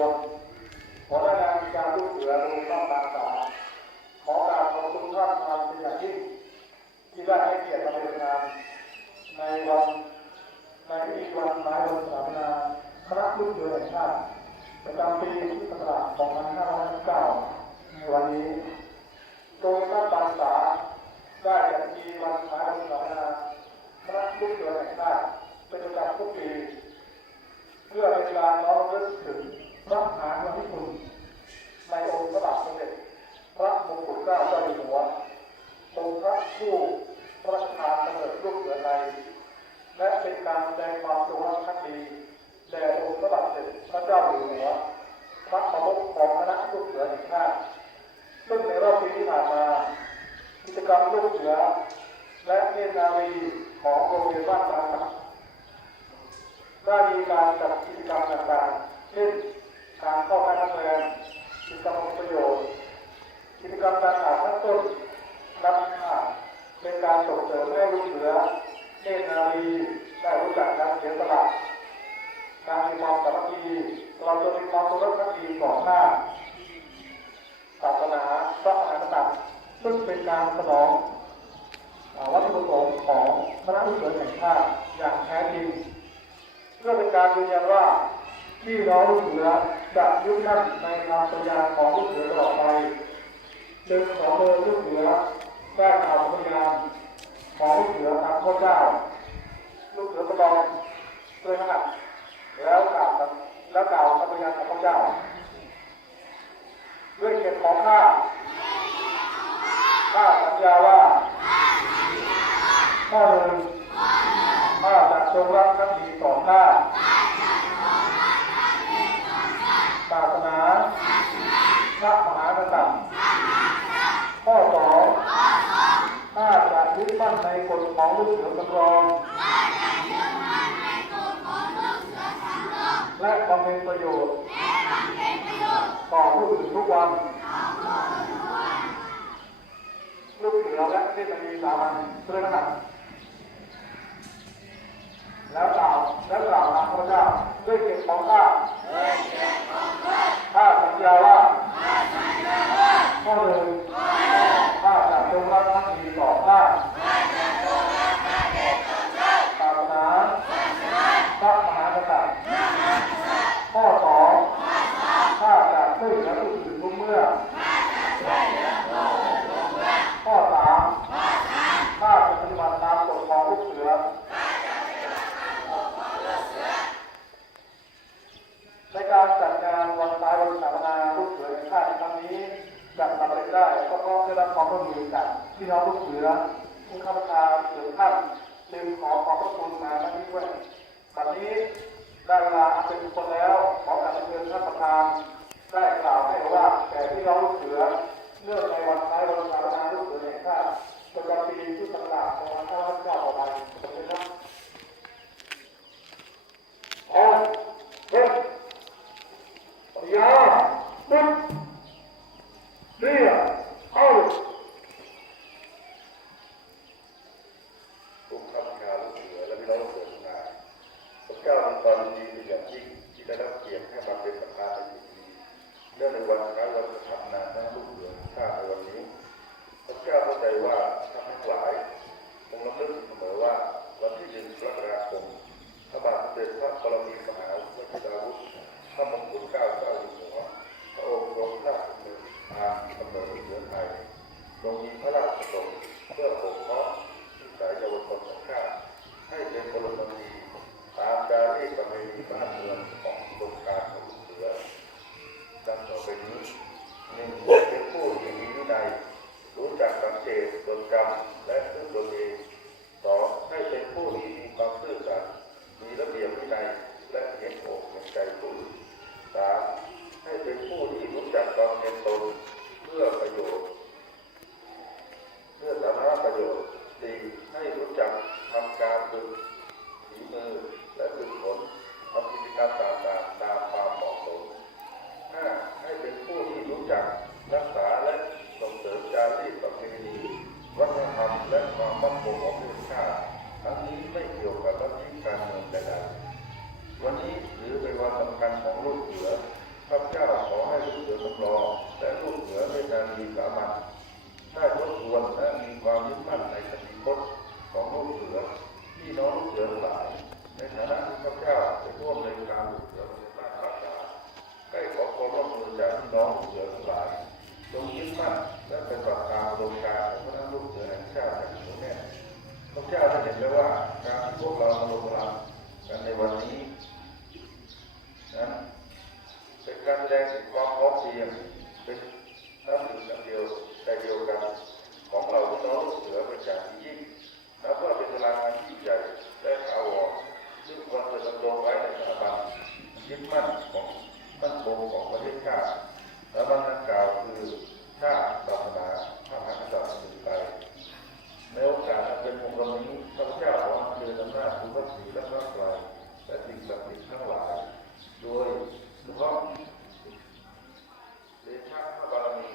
วนหัวหน้างานการลูกเสือโรงรับการศึกษาขอกราบขอบคุณท่านประธานเป็นอย่างยิ่งที่ได้ให้เกียรติมาเป็นงานในพิธีวันคล้ายวันสถาปนาคณะลูกเสือแห่งชาติประจำปีพุทธศักราช 2559 ในวันนี้โดยรับการศึกษาได้จัดพิธีวันคล้ายวันสถาปนาคณะลูกเสือแห่งชาติเป็นประจำทุกปีเพื่อเป็นการน้อมรำลึกถึงพระมหากรุณาธิคุณในองค์พระบาทสมเด็จพระมงกุฎเกล้าเจ้าอยู่หัวองค์พระผู้พระราชทานกำเนิดลูกเสือไทยและเป็นการแสดงความจงรักภักดีแด่องค์พระบาทสมเด็จพระเจ้าอยู่หัวพระประมุขของคณะลูกเสือแห่งชาติซึ่งในรอบปีที่ผ่านมากิจกรรมลูกเสือและเนตรนารีของโรงเรียนบ้านตาสักได้มีการจัดกิจกรรมต่างๆเช่นการเข้าค่ายทหารกิจกรรมประโยชน์กิจกรรมการอ่านขั้นต้นรับค่าเป็นการส่งเสริมให้ลูกเสือเนตรนารีได้รู้จักการเสียสละการมีความสามัคคีเราจะมีความรักภักดีต่อหน้าศาสนาพระมหากษัตริย์ซึ่งเป็นการสนองวัตถุประสงค์ของคณะลูกเสือแห่งชาติอย่างแท้จริงเพื่อเป็นการยืนยันว่าที่น้องลูกเสือจะยึดมั่นในคำสัญญาของลูกเสือตลอดไปจึงขอเชิญลูกเสือได้กล่าวสัญญาของลูกเสือตามข้อเจ้าลูกเสือประลองด้วยขนาดแล้วกล่าวสัญญาของข้าเจ้าด้วยเกียรติของข้าสัญญาว่าข้าหนึ่งข้าจะจงรักภักดีต่อข้าศาสนาพระมหากษัตริย์ข้อสองข้าจะยึดมั่นในกฎของลูกเสือสำรองและบำเพ็ญประโยชน์ต่อผู้อื่นทุกวันลูกเสือและเทศนาสามัญเพื่อขนาดแล้วกล่าวตามพระเจ้าด้วยเกียรติของข้าสัญญาว่าข้อหนึ่งข้าจะจงรักภักดีต่อข้าศาสนาพระมหากษัตริย์ข้อสองข้าจะช่วยเหลือผู้อื่นทุกเมื่อข้อสามข้าจะปฏิบัติตามกฎของลูกเสือในการจัดงานวันคล้ายวันสถาปนาลูกเสือแห่งชาติในครั้งนี้จะสำเร็จได้ก็เพราะได้รับความร่วมมือจากพี่น้องลูกเสือผู้ข้าราชการเสือท่านจึงขอขอบพระคุณมาณที่ด้วยบัดนี้ได้เวลาอันเป็นมงคลแล้วขอการเชิญท่านประธานได้กล่าวให้ว่าแก่พี่น้องลูกเสือเนื่องในวันคล้ายวันสถาปนาลูกเสือแห่งชาติประจำปีพุทธศักราช 2559 ต่อไปขอบคุณครับยาปุ๊บเรียเอาทุกท่านงานลูกเสือและพี่น้องเสือนาพระเจ้ามีความยินดีเป็นอย่างยิ่งที่ได้รับเกียรติให้มาเป็นประธานในพิธีเนื่องในวันคล้ายวันสถาปนาคณะลูกเสือชาติในวันนี้พระเจ้าเข้าใจว่าท่านทั้งหลายคงระลึกเสมอว่า น้องลูกเสือทั้งหลายจงยึดมั่นและปฏิบัติตามอุดมการณ์ของคณะลูกเสือแห่งชาติอย่างเหนียวแน่นพระเจ้าได้เห็นแล้วว่าการที่พวกเรามาลงพลังกันในวันนี้นั้นเป็นการแสดงถึงความพร้อมเพรียงเป็นน้ำหนึ่งน้ำเดียวใจเดียวกันของเราพี่น้องลูกเสือเป็นอย่างยิ่งนับว่าเป็นพลังงานที่ใหญ่และถาวรซึ่งควรจะดำรงไว้ในสถาบันยึดมั่นของมั่นคงของประเทศชาติและบรรณาการคือชาติศาสนาพระมหากษัตริย์สืบไปในโอกาสเป็นมงคลนี้ข้าพเจ้าขอเชิญอำนาจคุณพระศรีและพระไตรและสิ่งศักดิ์สิทธิ์ทั้งหลายโดยเฉพาะเดชะพระบารมี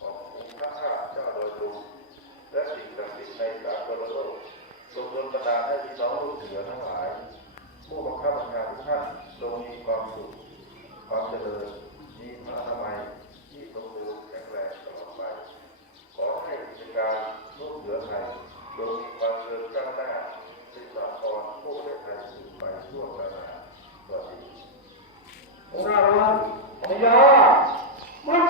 ขององค์พระข้าเจ้าโดยตรงและสิ่งศักดิ์สิทธิ์ในสากลโลกทรงดลบันดาลให้พี่น้องลูกเสือทั้งหลายผู้บังคับบัญชาทุกท่านจงมีความสุขความเจริญมีพระอนามัยที่สมบูรณ์แข็งแรงตลอดไปขอให้กิจการลูกเสือไทยจงมีความเจริญก้าวหน้าเป็นสากลผู้ประเทศไทยสืบไปทั่วกาลนานสวัสดี องค์ราชวังพญามัน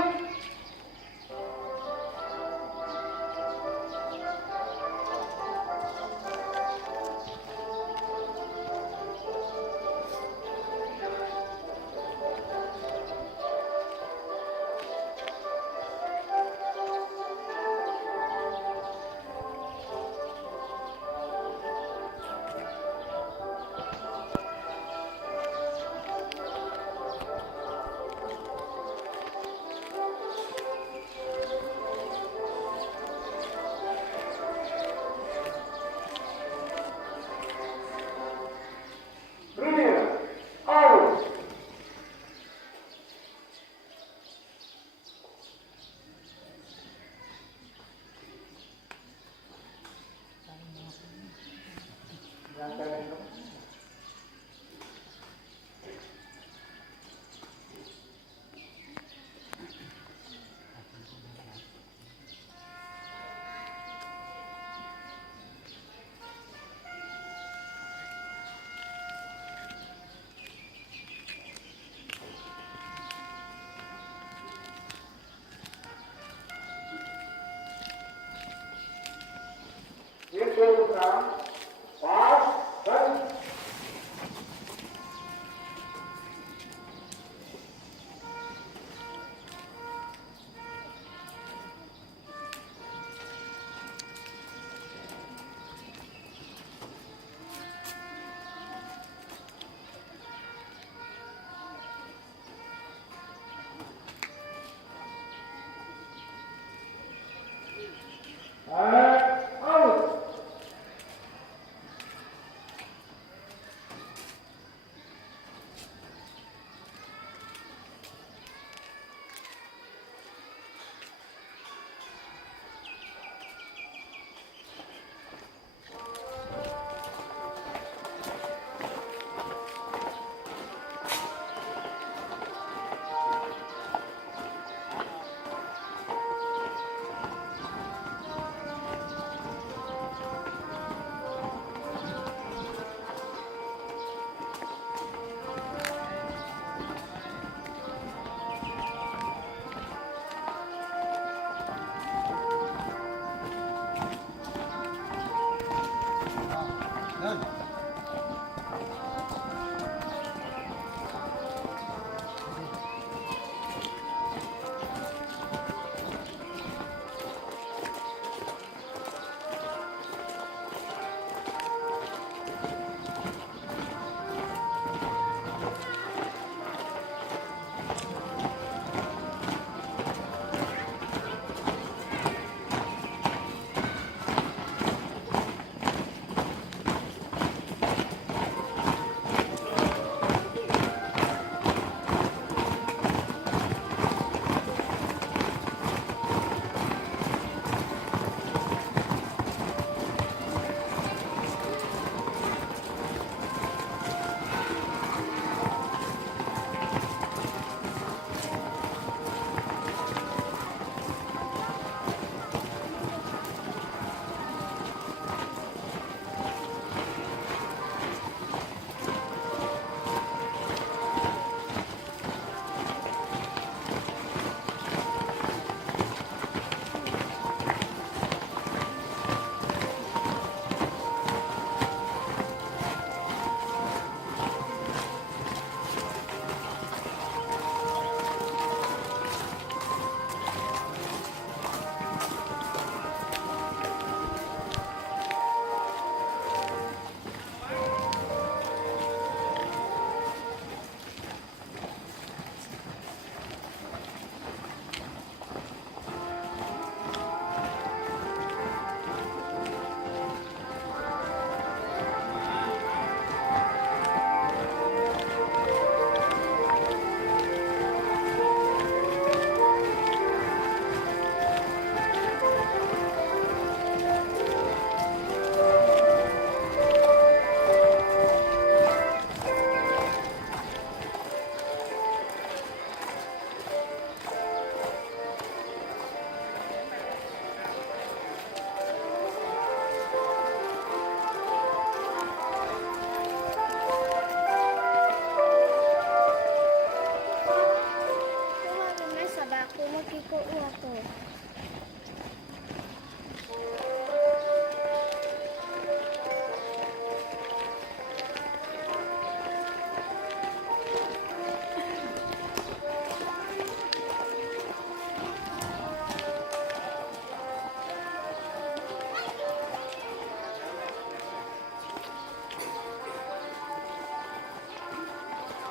Kiko Uwato.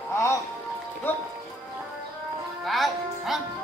Một, rút, lại, thắng.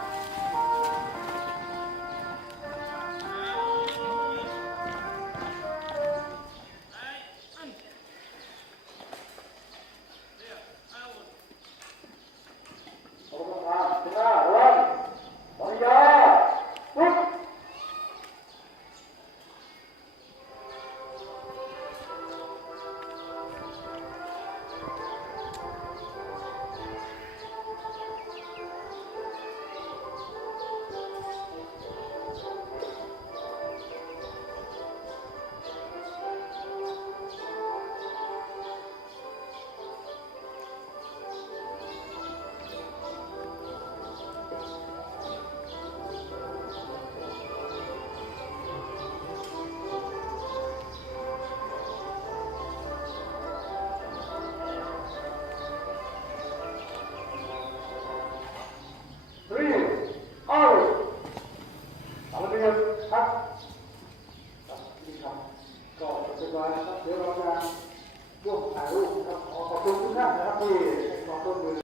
ก็เรียบร้อยนะครับเดี๋ยวเราจะร่วมถ่ายรูปนะครับขอขอบคุณทุกท่านนะครับที่ให้ความร่วมมือ